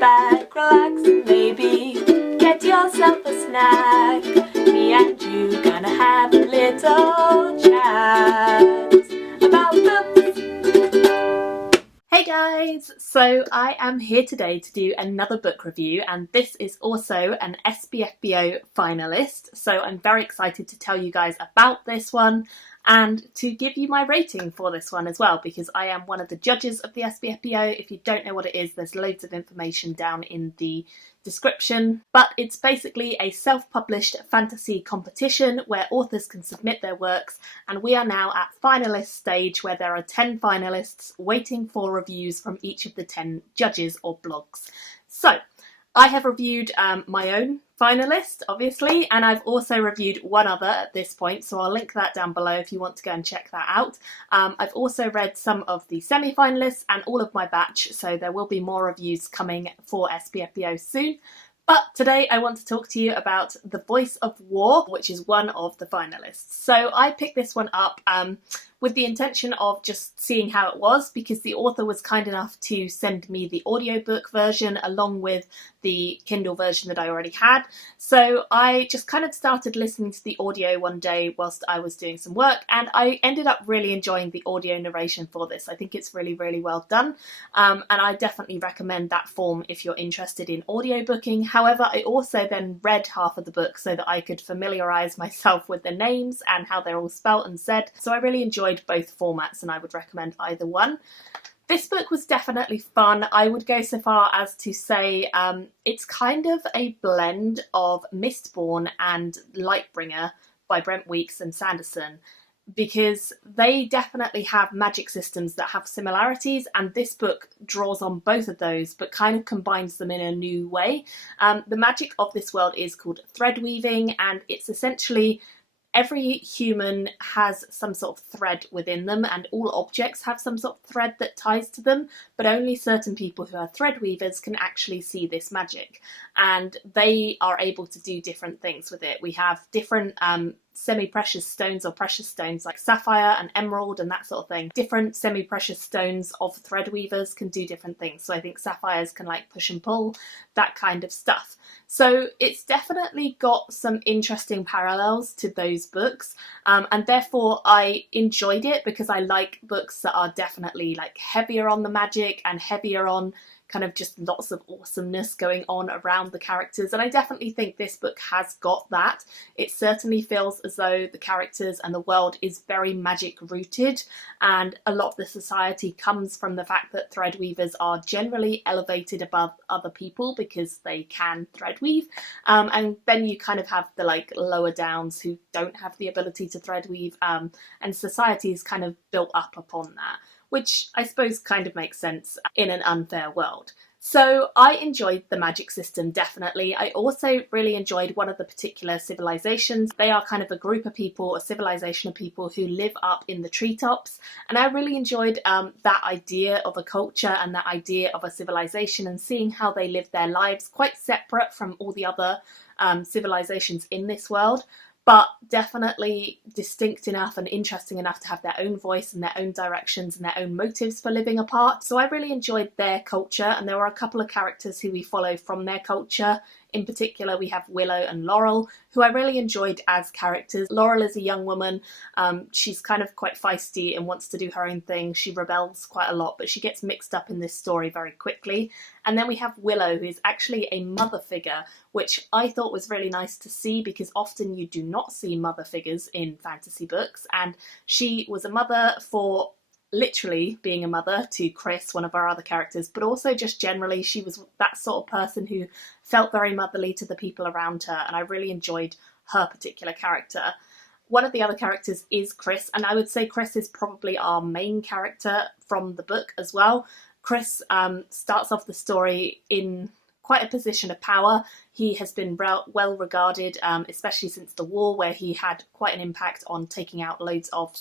back, relax, and maybe get yourself a snack. Me and you gonna have a little chat about books. Hey guys! So I am here today to do another book review, and this is also an SPFBO finalist, so I'm very excited to tell you guys about this one and to give you my rating for this one as well, because I am one of the judges of the SPFBO. If you don't know what it is, there's loads of information down in the description, but it's basically a self-published fantasy competition where authors can submit their works, and we are now at finalist stage where there are 10 finalists waiting for reviews from each of the 10 judges or blogs. So I have reviewed my own finalist, obviously, and I've also reviewed one other at this point, so I'll link that down below if you want to go and check that out. I've also read some of the semi-finalists and all of my batch, so there will be more reviews coming for SPFBO soon. But today I want to talk to you about The Voice of War, which is one of the finalists. So I picked this one up with the intention of just seeing how it was, because the author was kind enough to send me the audiobook version along with the Kindle version that I already had. So I just kind of started listening to the audio one day whilst I was doing some work, and I ended up really enjoying the audio narration for this. I think it's really, really well done, and I definitely recommend that form if you're interested in audiobooking. However, I also then read half of the book so that I could familiarise myself with the names and how they're all spelt and said. So I really enjoyed both formats, and I would recommend either one. This book was definitely fun. I would go so far as to say it's kind of a blend of Mistborn and Lightbringer by Brent Weeks and Sanderson, because they definitely have magic systems that have similarities, and this book draws on both of those but kind of combines them in a new way. The magic of this world is called thread weaving, and it's essentially every human has some sort of thread within them, and all objects have some sort of thread that ties to them, but only certain people who are thread weavers can actually see this magic, and they are able to do different things with it. We have different semi-precious stones or precious stones like sapphire and emerald and that sort of thing. Different semi-precious stones of thread weavers can do different things. So I think sapphires can like push and pull, that kind of stuff. So it's definitely got some interesting parallels to those books, and therefore I enjoyed it because I like books that are definitely like heavier on the magic and heavier on kind of just lots of awesomeness going on around the characters, and I definitely think this book has got that. It certainly feels as though the characters and the world is very magic rooted, and a lot of the society comes from the fact that threadweavers are generally elevated above other people because they can threadweave, and then you kind of have the like lower downs who don't have the ability to threadweave, and society is kind of built up upon that, which I suppose kind of makes sense in an unfair world. So I enjoyed the magic system, definitely. I also really enjoyed one of the particular civilizations. They are kind of a group of people, a civilization of people who live up in the treetops, and I really enjoyed that idea of a culture and that idea of a civilization, and seeing how they live their lives quite separate from all the other civilizations in this world, but definitely distinct enough and interesting enough to have their own voice and their own directions and their own motives for living apart. So I really enjoyed their culture, and there were a couple of characters who we follow from their culture. In particular, we have Willow and Laurel, who I really enjoyed as characters. Laurel is a young woman. She's kind of quite feisty and wants to do her own thing. She rebels quite a lot, but she gets mixed up in this story very quickly. And then we have Willow, who is actually a mother figure, which I thought was really nice to see, because often you do not see mother figures in fantasy books. And she was a mother for literally being a mother to Chris, one of our other characters, but also just generally she was that sort of person who felt very motherly to the people around her, and I really enjoyed her particular character. One of the other characters is Chris, and I would say Chris is probably our main character from the book as well. Chris starts off the story in quite a position of power. He has been well regarded, especially since the war, where he had quite an impact on taking out loads of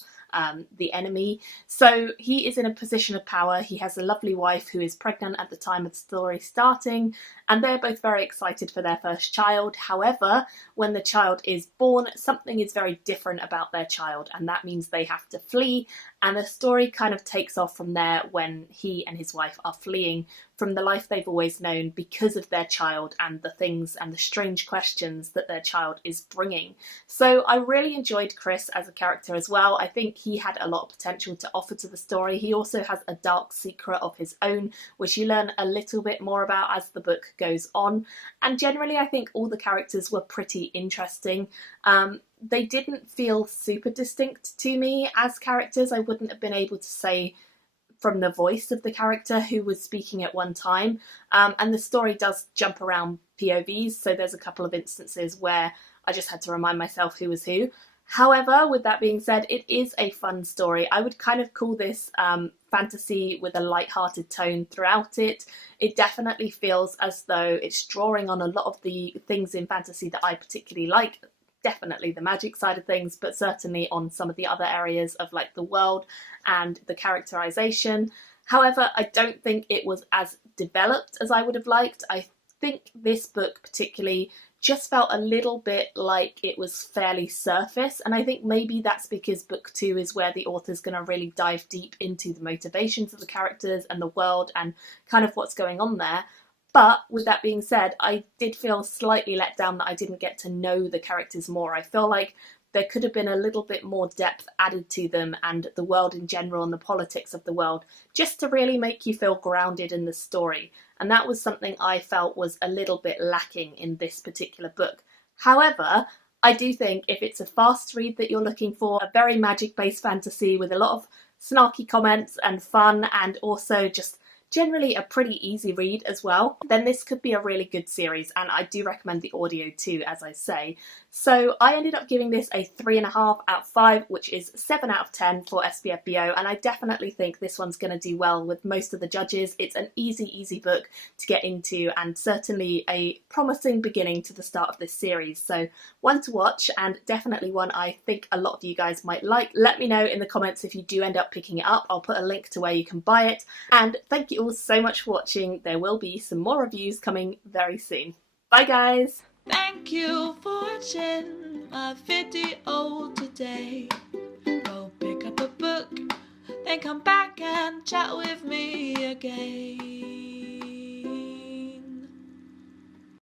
the enemy. So he is in a position of power. He has a lovely wife who is pregnant at the time of the story starting, and they're both very excited for their first child. However, when the child is born, something is very different about their child, and that means they have to flee, and the story kind of takes off from there when he and his wife are fleeing from the life they've always known because of their child and the things and the strange questions that their child is bringing. So I really enjoyed Chris as a character as well. I think he had a lot of potential to offer to the story. He also has a dark secret of his own, which you learn a little bit more about as the book goes on. And generally, I think all the characters were pretty interesting. They didn't feel super distinct to me as characters. I wouldn't have been able to say from the voice of the character who was speaking at one time. And the story does jump around POVs, so there's a couple of instances where I just had to remind myself who was who. However, with that being said, it is a fun story. I would kind of call this fantasy with a light-hearted tone throughout it. It definitely feels as though it's drawing on a lot of the things in fantasy that I particularly like. Definitely the magic side of things, but certainly on some of the other areas of like the world and the characterization. However, I don't think it was as developed as I would have liked. I think this book particularly just felt a little bit like it was fairly surface, and I think maybe that's because book 2 is where the author's going to really dive deep into the motivations of the characters and the world and kind of what's going on there. But with that being said, I did feel slightly let down that I didn't get to know the characters more. I feel like there could have been a little bit more depth added to them and the world in general and the politics of the world, just to really make you feel grounded in the story. And that was something I felt was a little bit lacking in this particular book. However, I do think if it's a fast read that you're looking for, a very magic-based fantasy with a lot of snarky comments and fun, and also just generally a pretty easy read as well, then this could be a really good series, and I do recommend the audio too, as I say. So I ended up giving this a 3.5 out of 5, which is 7 out of 10 for SPFBO, and I definitely think this one's going to do well with most of the judges. It's an easy book to get into, and certainly a promising beginning to the start of this series. So one to watch, and definitely one I think a lot of you guys might like. Let me know in the comments if you do end up picking it up. I'll put a link to where you can buy it, and thank you all so much for watching. There will be some more reviews coming very soon. Bye guys! Thank you for watching my video today. Go pick up a book, then come back and chat with me again.